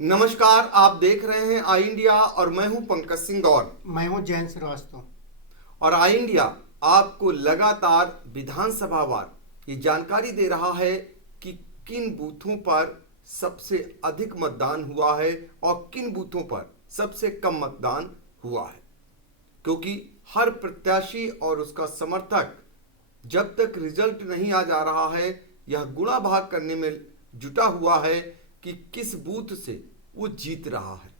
नमस्कार, आप देख रहे हैं आई इंडिया और मैं हूं पंकज सिंह गौर। मैं हूं जैन श्रीवास्तव। और आई इंडिया आपको लगातार विधानसभा वार ये जानकारी दे रहा है कि किन बूथों पर सबसे अधिक मतदान हुआ है और किन बूथों पर सबसे कम मतदान हुआ है, क्योंकि हर प्रत्याशी और उसका समर्थक जब तक रिजल्ट नहीं आ जा रहा है यह गुणा भाग करने में जुटा हुआ है कि किस बूथ से वो जीत रहा है।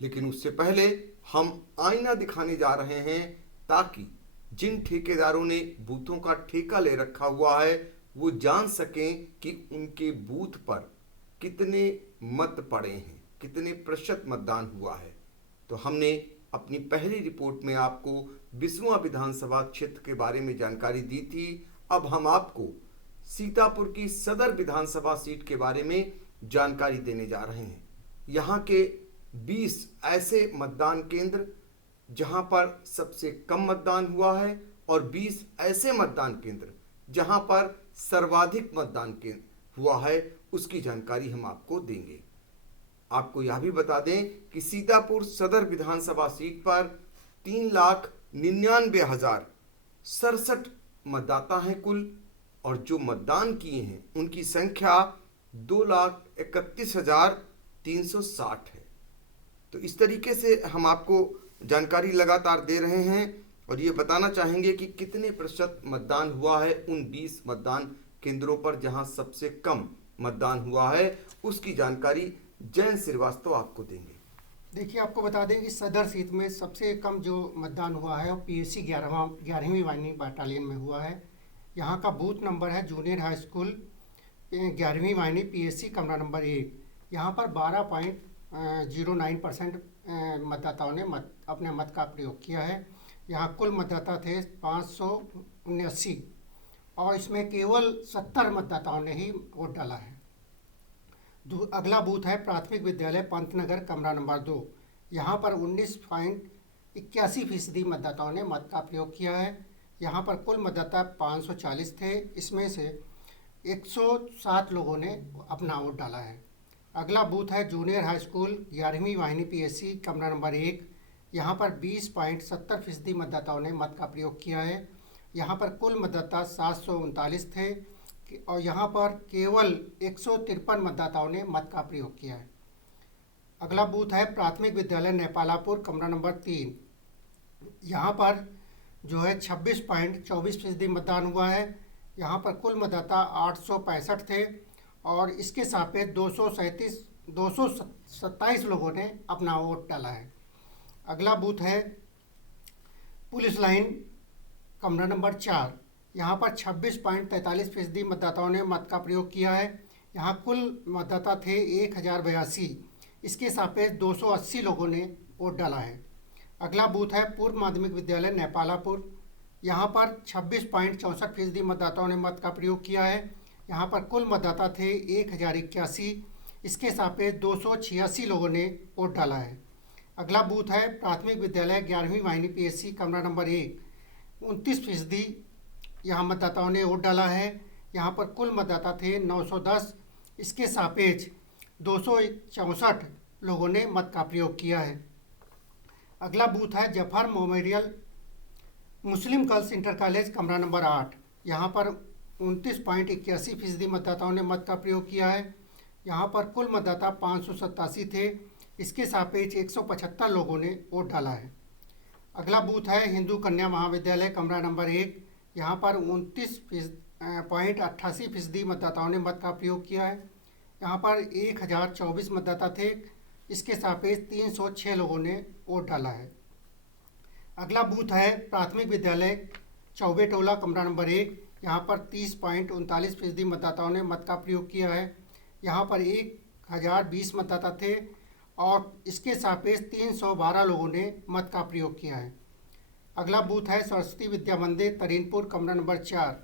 लेकिन उससे पहले हम आईना दिखाने जा रहे हैं ताकि जिन ठेकेदारों ने बूथों का ठेका ले रखा हुआ है वो जान सकें कि उनके बूथ पर कितने मत पड़े हैं, कितने प्रतिशत मतदान हुआ है। तो हमने अपनी पहली रिपोर्ट में आपको 20वां विधानसभा क्षेत्र के बारे में जानकारी दी थी। अब हम आपको सीतापुर की सदर विधानसभा सीट के बारे में जानकारी देने जा रहे हैं। यहाँ के 20 ऐसे मतदान केंद्र जहाँ पर सबसे कम मतदान हुआ है और 20 ऐसे मतदान केंद्र जहाँ पर सर्वाधिक मतदान केंद्र हुआ है, उसकी जानकारी हम आपको देंगे। आपको यह भी बता दें कि सीतापुर सदर विधानसभा सीट पर 3,99,067 मतदाता हैं कुल, और जो मतदान किए हैं उनकी संख्या 2,31,360 है। तो इस तरीके से हम आपको जानकारी लगातार दे रहे हैं और ये बताना चाहेंगे कि कितने प्रतिशत मतदान हुआ है उन 20 मतदान केंद्रों पर जहां सबसे कम मतदान हुआ है, उसकी जानकारी जैन श्रीवास्तव आपको देंगे। देखिए, आपको बता दें कि सदर सीट में सबसे कम जो मतदान हुआ है वो पीएससी 11वीं वाहिनी बटालियन में हुआ है। यहाँ का बूथ नंबर है जूनियर हाई स्कूल 11वीं वाहिनी पीएससी कमरा नंबर 1। यहाँ पर 12.09% मतदाताओं ने अपने मत का प्रयोग किया है। यहाँ कुल मतदाता थे 579 और इसमें केवल 70 मतदाताओं ने ही वोट डाला है। अगला बूथ है प्राथमिक विद्यालय पंतनगर कमरा नंबर 2। यहाँ पर 19.81% मतदाताओं ने मत का प्रयोग किया है। यहाँ पर कुल मतदाता 540 थे, इसमें से 107 लोगों ने अपना वोट डाला है। अगला बूथ है जूनियर हाई स्कूल 11वीं वाहिनी पीएससी कमरा नंबर 1। यहाँ पर 20.70% मतदाताओं ने मत का प्रयोग किया है। यहाँ पर कुल मतदाता 739 थे और यहाँ पर केवल 153 मतदाताओं ने मत का प्रयोग किया है। अगला बूथ है प्राथमिक विद्यालय नेपालापुर कमरा नंबर 3। यहाँ पर जो है 26.24% मतदान हुआ है। यहाँ पर कुल मतदाता 865 थे और इसके सापेक्ष 227 लोगों ने अपना वोट डाला है। अगला बूथ है पुलिस लाइन कमरा नंबर 4। यहाँ पर 26.43% मतदाताओं ने मत का प्रयोग किया है। यहाँ कुल मतदाता थे 1082, इसके सापेक्ष 280 लोगों ने वोट डाला है। अगला बूथ है पूर्व माध्यमिक विद्यालय नेपालापुर। यहाँ पर 26.64% मतदाताओं ने मत का प्रयोग किया है। यहाँ पर कुल मतदाता थे 1081, इसके सापेक्ष 286 लोगों ने वोट डाला है। अगला बूथ है प्राथमिक विद्यालय 11वीं वाहिनी पीएससी कमरा नंबर 1। 29% यहाँ मतदाताओं ने वोट डाला है। यहाँ पर कुल मतदाता थे 910, इसके सापेक्ष 264 लोगों ने मत का प्रयोग किया है। अगला बूथ है जफर मेमोरियल मुस्लिम गर्ल्स इंटर कॉलेज कमरा नंबर 8। यहाँ पर 29.81% मतदाताओं ने मत का प्रयोग किया है। यहाँ पर कुल मतदाता 587 थे, इसके सापेक्ष 175 लोगों ने वोट डाला है। अगला बूथ है हिंदू कन्या महाविद्यालय कमरा नंबर 1। यहाँ पर 29.88% मतदाताओं ने मत का प्रयोग किया है। यहाँ पर 1024 मतदाता थे, इसके सापेक्ष 306 लोगों ने वोट डाला है। अगला बूथ है प्राथमिक विद्यालय चौबे टोला कमरा नंबर 1। यहाँ पर 30.39% मतदाताओं ने मत का प्रयोग किया है। यहाँ पर 1020 मतदाता थे और इसके सापेक्ष 312 लोगों ने मत का प्रयोग किया है। अगला बूथ है सरस्वती विद्या मंदिर तरीनपुर कमरा नंबर 4।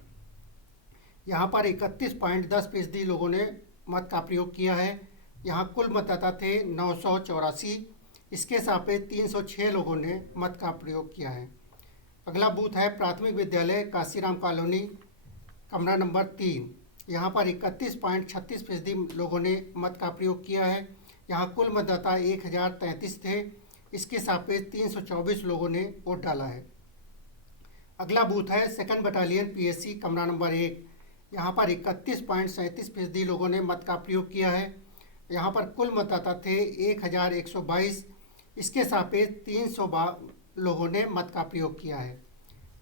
यहाँ पर 31.10% लोगों ने मत का प्रयोग किया है। यहाँ कुल मतदाता थे 984, इसके सापेक्ष 306 लोगों ने मत का प्रयोग किया है। अगला बूथ है प्राथमिक विद्यालय काशीराम कॉलोनी कमरा नंबर 3। यहाँ पर 31.36% लोगों ने मत का प्रयोग किया है। यहाँ कुल मतदाता 1033 थे। इसके सापेक्ष 324 लोगों ने वोट डाला है। अगला बूथ है 2nd बटालियन पीएससी कमरा नंबर 1। यहाँ पर 31.37% लोगों ने मत का प्रयोग किया है। यहाँ पर कुल मतदाता थे 1122। इसके सापेक्ष 300 लोगों ने मत का प्रयोग किया है।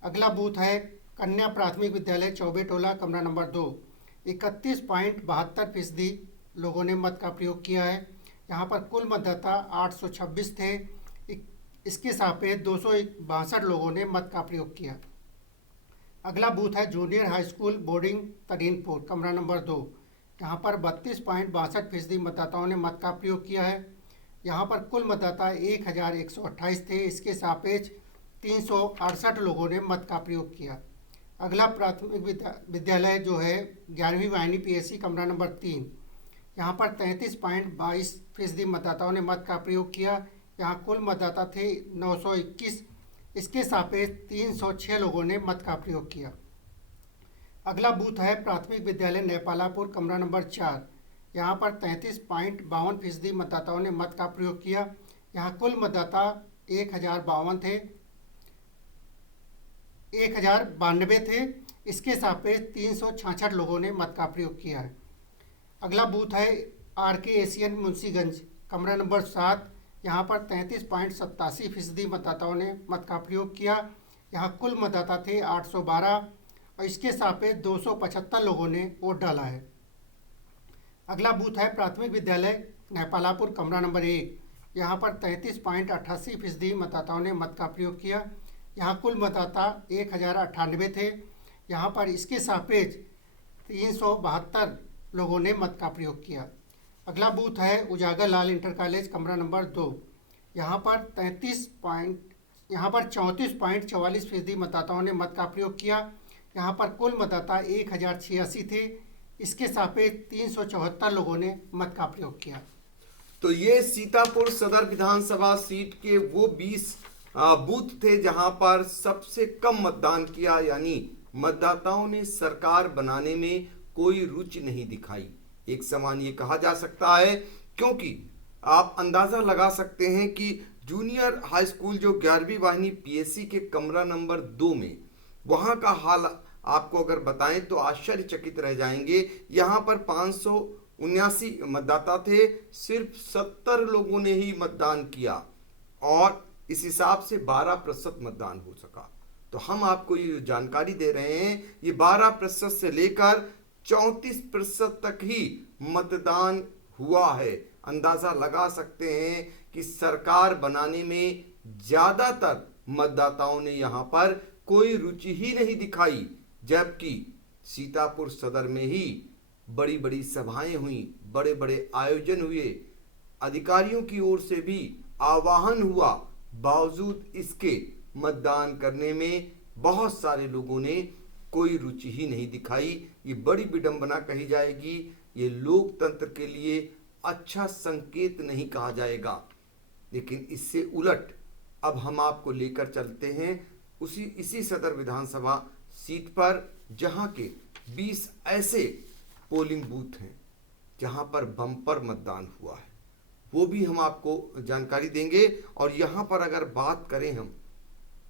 अगला बूथ है कन्या प्राथमिक विद्यालय चौबे टोला कमरा नंबर 2। 31.72% लोगों ने मत का प्रयोग किया है। यहाँ पर कुल मतदाता 826 थे। इसके सापेक्ष 262 लोगों ने मत का प्रयोग किया। अगला बूथ है junior high school boarding Tarinpur कमरा नंबर 2। यहाँ पर 32.62% मतदाताओं ने मत का प्रयोग किया है। यहाँ पर कुल मतदाता 1128 थे। इसके सापेक्ष 368 लोगों ने मत का प्रयोग किया। अगला प्राथमिक विद्यालय जो है 11वीं वाहिनी पीएससी कमरा नंबर 3। यहाँ पर 33.22% मतदाताओं ने मत का प्रयोग किया। यहाँ कुल मतदाता थे 921। इसके सापेक्ष 306 लोगों ने मत का प्रयोग किया। अगला बूथ है प्राथमिक विद्यालय नेपालापुर कमरा नंबर 4। यहाँ पर 33.52% मतदाताओं ने मत का प्रयोग किया। यहाँ कुल मतदाता 1052 थे 1092 थे। इसके सापेक्ष 366 लोगों ने मत का प्रयोग किया है। अगला बूथ है आरके एशियन मुंशीगंज कमरा नंबर 7। यहाँ पर 33.87% मतदाताओं ने मत का प्रयोग किया। यहाँ कुल मतदाता थे 812 और इसके सापेक्ष 275 लोगों ने वोट डाला है। अगला बूथ है प्राथमिक विद्यालय नेपालापुर कमरा नंबर 1। यहाँ पर 33.88% मतदाताओं ने मत का प्रयोग किया। यहाँ कुल मतदाता 1098 थे। यहाँ पर इसके सापेक्ष 372 लोगों ने मत का प्रयोग किया। अगला बूथ है उजागर लाल इंटर कॉलेज कमरा नंबर 2। यहाँ पर 34.44% मतदाताओं ने मत का प्रयोग किया। यहाँ पर कुल मतदाता 1086 थे। इसके सापेक्ष 374 लोगों ने मत का प्रयोग किया। तो ये सीतापुर सदर विधानसभा सीट के वो 20 बूथ थे जहां पर सबसे कम मतदान किया, यानी मतदाताओं ने सरकार बनाने में कोई रुचि नहीं दिखाई। एक समान ये कहा जा सकता है, क्योंकि आप अंदाजा लगा सकते हैं कि जूनियर हाई स्कूल जो 11वीं वाहिनी पीएससी के कमरा नंबर 2 में, वहां का हाल आपको अगर बताएं तो आश्चर्यचकित रह जाएंगे। यहां पर 579 मतदाता थे, सिर्फ 70 लोगों ने ही मतदान किया और इस हिसाब से 12% मतदान हो सका। तो हम आपको ये जानकारी दे रहे हैं, ये 12% से लेकर 34% तक ही मतदान हुआ है। अंदाजा लगा सकते हैं कि सरकार बनाने में ज्यादातर मतदाताओं ने यहाँ पर कोई रुचि ही नहीं दिखाई, जबकि सीतापुर सदर में ही बड़ी बड़ी सभाएं हुई, बड़े बड़े आयोजन हुए, अधिकारियों की ओर से भी आह्वान हुआ, बावजूद इसके मतदान करने में बहुत सारे लोगों ने कोई रुचि ही नहीं दिखाई। ये बड़ी विडंबना कही जाएगी, ये लोकतंत्र के लिए अच्छा संकेत नहीं कहा जाएगा। लेकिन इससे उलट अब हम आपको लेकर चलते हैं इसी सदर विधानसभा सीट पर, जहां के 20 ऐसे पोलिंग बूथ हैं जहां पर बम्पर मतदान हुआ है, वो भी हम आपको जानकारी देंगे। और यहाँ पर अगर बात करें हम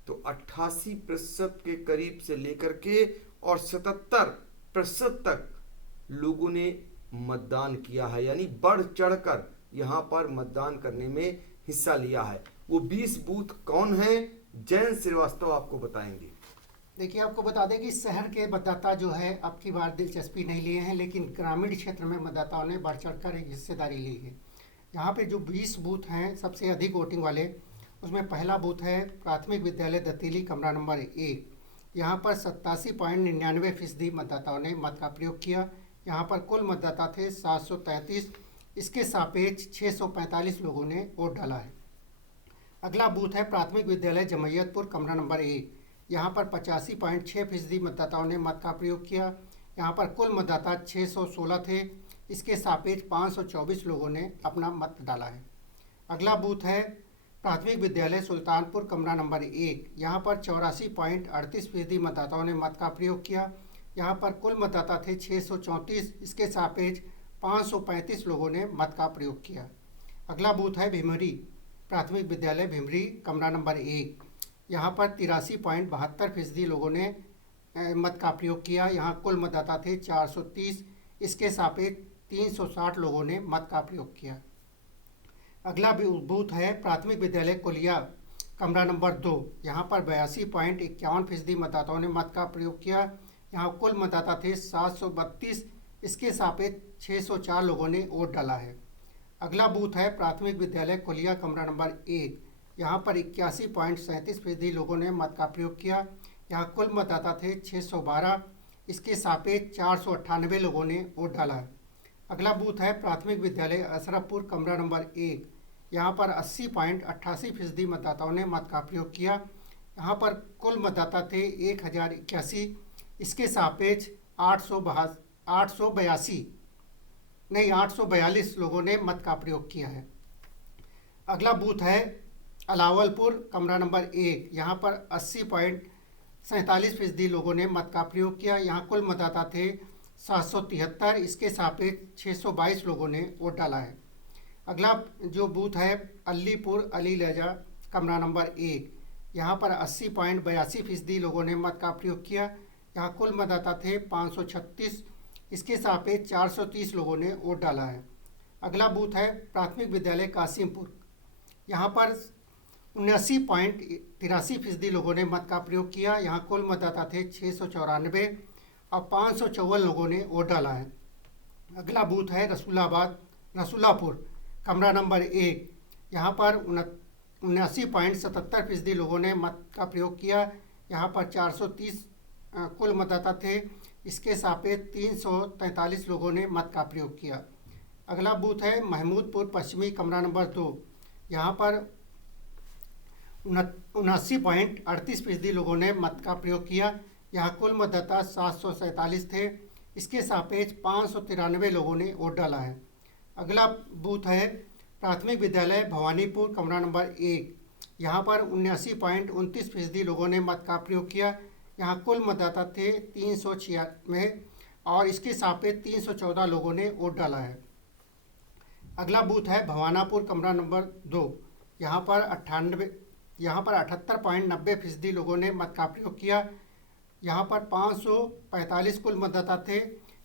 तो 88% के करीब से लेकर के और 77% तक लोगों ने मतदान किया है, यानी बढ़ चढ़कर यहाँ पर मतदान करने में हिस्सा लिया है। वो 20 बूथ कौन हैं, जयंत श्रीवास्तव आपको बताएंगे। देखिए, आपको बता दें कि शहर के मतदाता जो है अब की बार दिलचस्पी नहीं लिए हैं, लेकिन ग्रामीण क्षेत्र में मतदाताओं ने बढ़ चढ़कर हिस्सेदारी ली है। यहाँ पे जो 20 बूथ हैं सबसे अधिक वोटिंग वाले, उसमें पहला बूथ है प्राथमिक विद्यालय दतीली कमरा नंबर 1। यहाँ पर 87.99% मतदाताओं ने मत का प्रयोग किया। यहाँ पर कुल मतदाता थे 733। इसके सापेक्ष 645 लोगों ने वोट डाला है। अगला बूथ है प्राथमिक विद्यालय जमैयतपुर कमरा नंबर 1। यहाँ पर 85.6% मतदाताओं ने मत का प्रयोग किया। यहाँ पर कुल मतदाता 616 थे। इसके सापेक्ष 524 लोगों ने अपना मत डाला है। अगला बूथ है प्राथमिक विद्यालय सुल्तानपुर कमरा नंबर 1। यहाँ पर 84.38% मतदाताओं ने मत का प्रयोग किया। यहाँ पर कुल मतदाता थे 634। इसके सापेक्ष 535 लोगों ने मत का प्रयोग किया। अगला बूथ है भिमरी प्राथमिक विद्यालय भिमरी, कमरा नंबर 1। यहाँ पर 83.72% लोगों ने मत का प्रयोग किया। यहाँ कुल मतदाता थे 430, इसके सापेक्ष 360 लोगों ने मत का प्रयोग किया। अगला बूथ है प्राथमिक विद्यालय कोलिया, कमरा नंबर 2। यहाँ पर 82.51% मतदाताओं ने मत का प्रयोग किया। यहाँ कुल मतदाता थे 732, इसके सापेक्ष 604 लोगों ने वोट डाला है। अगला बूथ है प्राथमिक विद्यालय कोलिया, कमरा नंबर 1। यहाँ पर 81.37% लोगों ने मत का प्रयोग किया। यहाँ कुल मतदाता थे 612, इसके सापेक्ष 498 लोगों ने वोट डाला है। अगला बूथ है प्राथमिक विद्यालय अशरफपुर, कमरा नंबर 1। यहाँ पर 80.88% मतदाताओं ने मत का प्रयोग किया। यहाँ पर कुल मतदाता थे 1081, इसके सापेक्ष 842 लोगों ने मत का प्रयोग किया है। अगला बूथ है अलावलपुर, कमरा नंबर 1। यहाँ पर 80.47% लोगों ने मत का प्रयोग किया। यहाँ कुल मतदाता थे 773, इसके सापेक्ष 622 लोगों ने वोट डाला है। अगला जो बूथ है अलीपुर अली लजा, कमरा नंबर 1। यहाँ पर 80.82% लोगों ने मत का प्रयोग किया। यहाँ कुल मतदाता थे 536, इसके सापेक्ष 430 लोगों ने वोट डाला है। अगला बूथ है प्राथमिक विद्यालय कासिमपुर। यहाँ पर 79.83% लोगों ने मत का प्रयोग किया। यहाँ कुल मतदाता थे 694 और 554 लोगों ने वोट डाला है। अगला बूथ है रसूलापुर, कमरा नंबर 1। यहाँ पर 79.77% लोगों ने मत का प्रयोग किया। यहाँ पर 430 कुल मतदाता थे, इसके सापेक्ष 343 लोगों ने मत का प्रयोग किया। अगला बूथ है महमूदपुर पश्चिमी, कमरा नंबर 2। यहाँ पर 79.38% लोगों ने मत का प्रयोग किया। यहाँ कुल मतदाता 747 थे, इसके सापेक्ष 593 लोगों ने वोट डाला है। अगला बूथ है प्राथमिक विद्यालय भवानीपुर, कमरा नंबर 1। यहाँ पर 79.29% लोगों ने मत का प्रयोग किया। यहाँ कुल मतदाता थे 396 और इसके सापेक्ष 314 लोगों ने वोट डाला है। अगला बूथ है भवानापुर, कमरा नंबर 2। यहाँ पर 78.90% लोगों ने मत का प्रयोग किया। यहाँ पर 545 कुल मतदाता थे,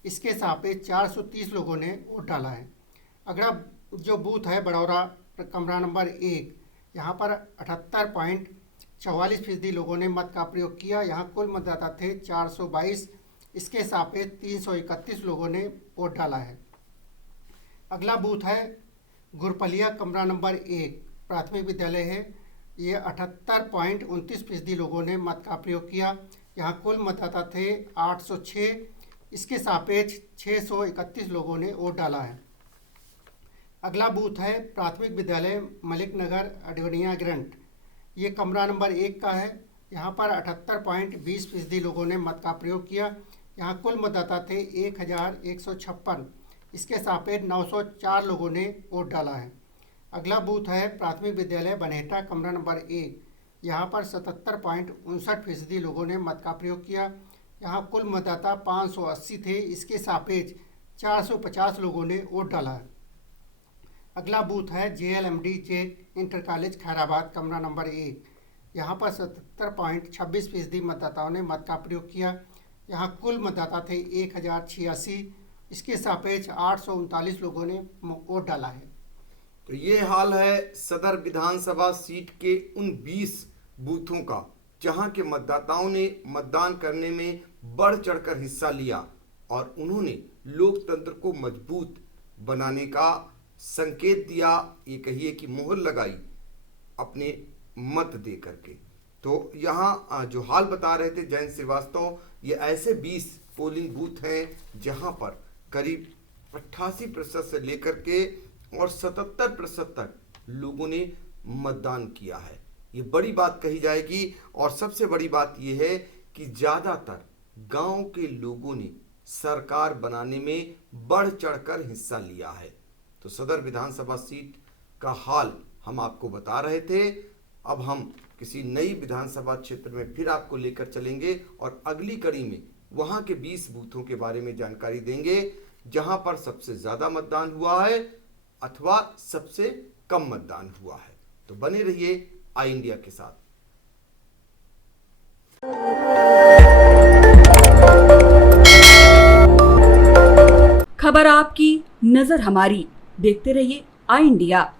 इसके सापेक्ष 430 लोगों ने वोट डाला है। अगला जो बूथ है बड़ौरा, कमरा नंबर 1। यहाँ पर 78.44% लोगों ने मत का प्रयोग किया। यहाँ कुल मतदाता थे 422, इसके सापेक्ष 331 लोगों ने वोट डाला है। अगला बूथ है गुरपलिया, कमरा नंबर 1, प्राथमिक विद्यालय है। ये 78.29% लोगों ने मत का प्रयोग किया। यहाँ कुल मतदाता थे 806, इसके सापेक्ष 631 लोगों ने वोट डाला है। अगला बूथ है प्राथमिक विद्यालय मलिक नगर अडवनिया ग्रंट, ये कमरा नंबर 1 का है। यहाँ पर 78.20% लोगों ने मत का प्रयोग किया। यहाँ कुल मतदाता थे 1156, इसके सापेक्ष 904 लोगों ने वोट डाला है। अगला बूथ है प्राथमिक विद्यालय बनेटा, कमरा नंबर 1। यहाँ पर 77.59% लोगों ने मत का प्रयोग किया। यहाँ कुल मतदाता 580 थे, इसके सापेक्ष 450 लोगों ने वोट डाला है। अगला बूथ है JLMD चेक इंटर कॉलेज खैराबाद, कमरा नंबर 1। यहाँ पर 77.26% मतदाताओं ने मत का प्रयोग किया। यहाँ कुल मतदाता थे 1086, इसके सापेक्ष 839 लोगों ने वोट डाला है। तो ये हाल है सदर विधानसभा सीट के उन 20 बूथों का जहां के मतदाताओं ने मतदान करने में बढ़ चढ़कर हिस्सा लिया और उन्होंने लोकतंत्र को मजबूत बनाने का संकेत दिया, ये कहिए कि मोहर लगाई अपने मत दे करके। तो यहाँ जो हाल बता रहे थे जयंत श्रीवास्तव, ये ऐसे 20 पोलिंग बूथ हैं जहाँ पर करीब 88% से लेकर के और 77% तक लोगों ने मतदान किया है। ये बड़ी बात कही जाएगी और सबसे बड़ी बात यह है कि ज़्यादातर गांव के लोगों ने सरकार बनाने में बढ़ चढ़कर हिस्सा लिया है। तो सदर विधानसभा सीट का हाल हम आपको बता रहे थे। अब हम किसी नई विधानसभा क्षेत्र में फिर आपको लेकर चलेंगे और अगली कड़ी में वहां के 20 बूथों के बारे में जानकारी देंगे जहां पर सबसे ज़्यादा मतदान हुआ है अथवा सबसे कम मतदान हुआ है। तो बने रहिए आई इंडिया के साथ। खबर आपकी, नजर हमारी। देखते रहिए आई इंडिया।